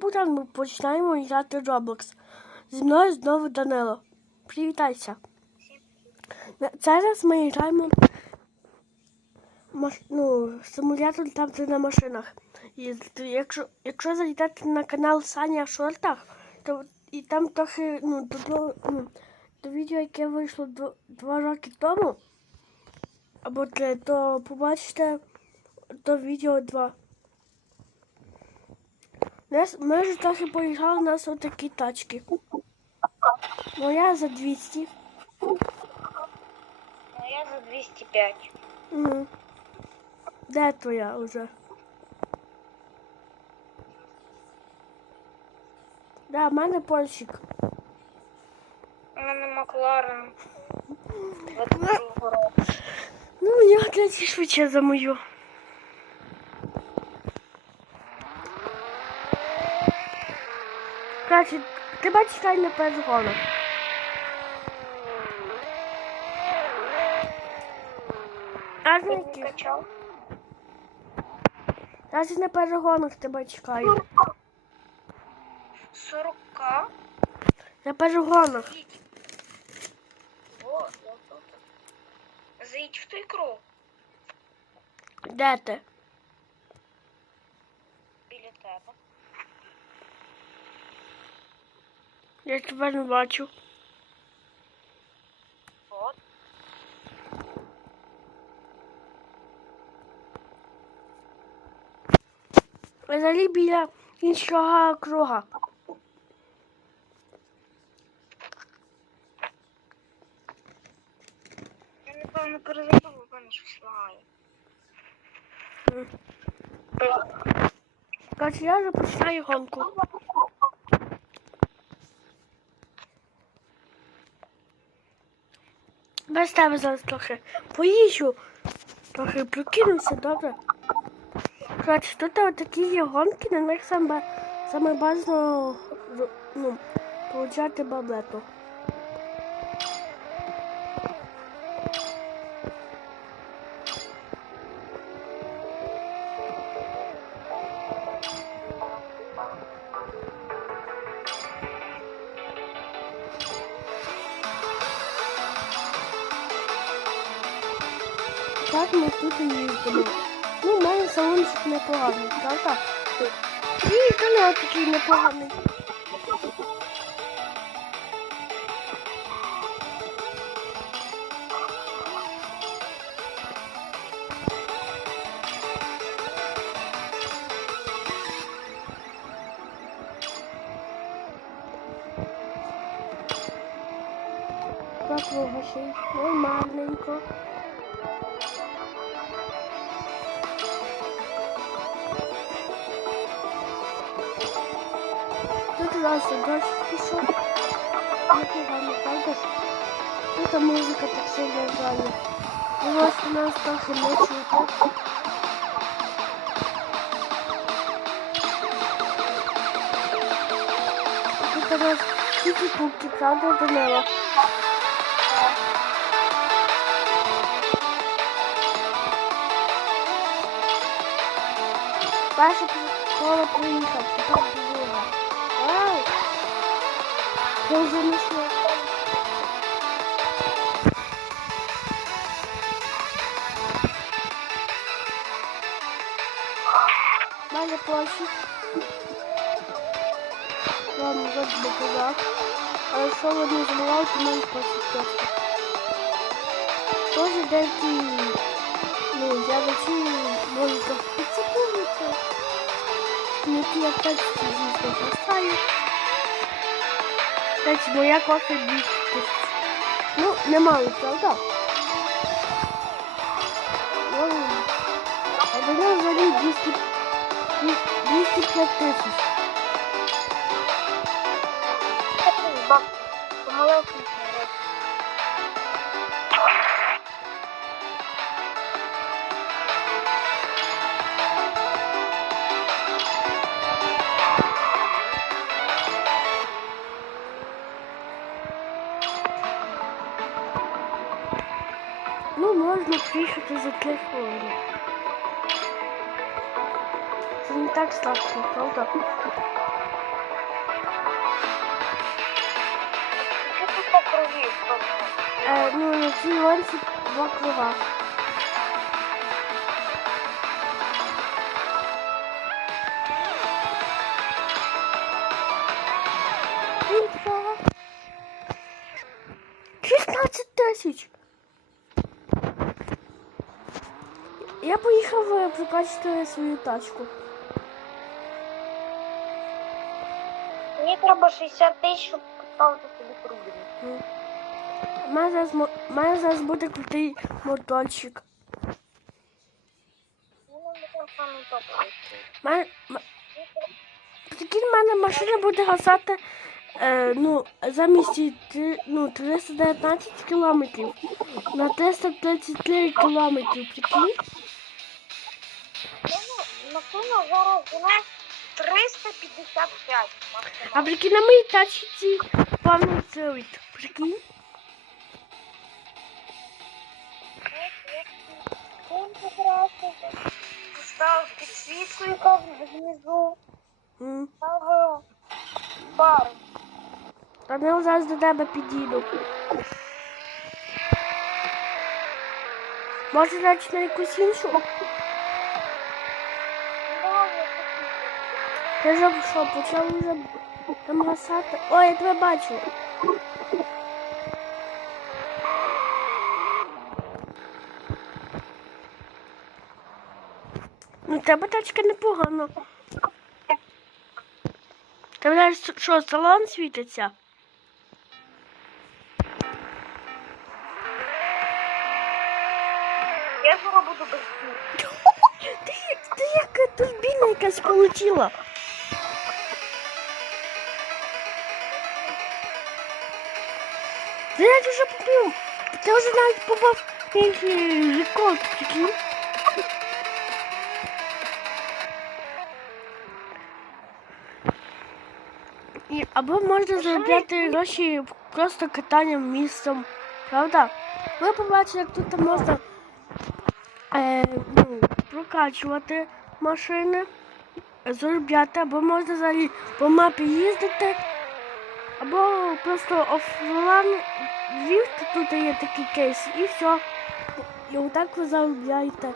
Богдан, ми починаємо грати Roblox. Зі мною знову Данило. Привітайся. Зараз ми граємо ну, симулятор там, де на машинах. їздити. Якщо, якщо зайдете на канал Саня в шортах, то і там трохи ну, до, ну, до відео, яке вийшло до, два роки тому, або три, то побачите до відео 2. Нас, ми вже трохи поїхали, у нас отакі тачки. Моя за 200. А я за 205. Угу. Де твоя вже? Да, в мене польщик. У мене Макларен. Ну, нього третій швидше за мою. Короче, тебе чекай на перегонах. Аж на яких? Качав. На перегонах тебе чекаю. 40 На перегонах. Заїдь в той круг Де ти? біля тебе. Я тебе не бачу. От. Взагалі біля іншого круга. Я напевно перезайду, бо в мене щось лагає. Короче, я починаю гонку. Тебе зараз трохи поїжджу, трохи прокинуся, добре. Коротше, тут такі є гонки, на них саме, саме бажано ну, получати баблету. Так ми тут і їздимо. Ну, в мене салончик непоганий, правда? І канал такий непоганий. Так вигаший, нормальненько. Нас дощ пішов. Непогано, правда? Тут музика так сильно грає. Ось у нас трохи не чути. Тут у нас тільки кубки, правда, Данила? Перша коло приїхав, Я вже не слухаю. Мене плачуть. Вам вже показав. А якщо ви не замовляєте, мене плачуть просто. Тоже деякі, ну, глядачі можуть підцепувати. Які я так звісно поставлю. Кстати, моя кофе 200 тисяч. Ну, немало, правда? Ну, а нього взагалі 200, 205 тисяч. Баб, Можно можна из-за три хвилини. Не так страшно, правда? Що тут по крові? Ну, на цій ланці два крова. Чисто 20. Я поїхав е, прокачати свою тачку. Мені треба 60 тисяч, щоб поставити собі трубі. У мене зараз, мене зараз буде крутий моторчик. Ну, Мене, Прикинь, в мене машина буде гасати е, ну, замість ну, 319 кілометрів на 333 кілометрів. Прикинь? Ну, машина зараз у нас 355 А прикинь, на моїй тачці повний цілить. Прикинь? Ставив підсвітку, яка внизу. М. Ставив пару. Не зараз до тебе підійду. Може, значить, на якусь іншу? Я вже що, почав вже там гасати. Ой, я тебе бачу. Ну, тебе тачка непогана. Ти знаєш, що, салон світиться? Якась полетіла. Ти навіть вже попив. Ти вже навіть попав якийсь е, рекорд такий. І, або можна заробляти гроші просто катанням містом. Правда? Ви побачите, як тут можна е, ну, прокачувати машини, заробляти, або можна взагалі по мапі їздити, або просто офлайн ліфт, тут є такий кейс, і все. І отак ви заробляєте.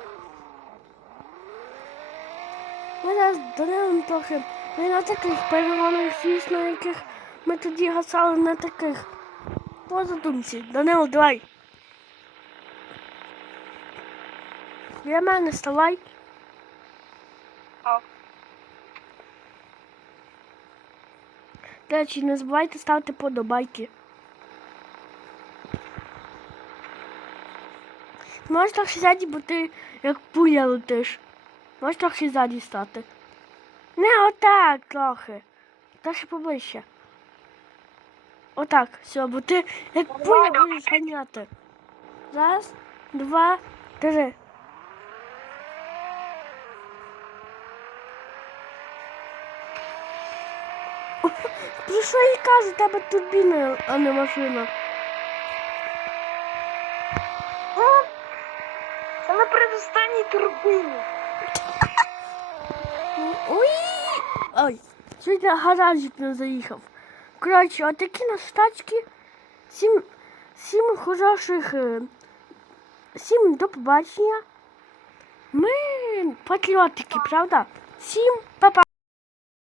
Ми зараз донемо трохи не на таких перегонах, звісно, яких ми тоді гасали на таких. По задумці. Данило, давай. Біля мене ставай. А. До речі, не забувайте ставити подобайки. Можеш трохи ззаді, бо ти як пуля летиш. Можеш трохи ззаді стати. Не отак трохи. Трохи поближче. Отак, все, бо ти як пуля будеш ганяти. Раз, два, три. Про що я кажу, тебе турбіна, а не машина. Це на предостанній турбині. Ой! Ой, чуть на гаражик не заїхав. Коротше, отакі наші тачки. Сім, сім хороших. е, Сім до побачення. Ми патріотики, правда? Сім, па-па.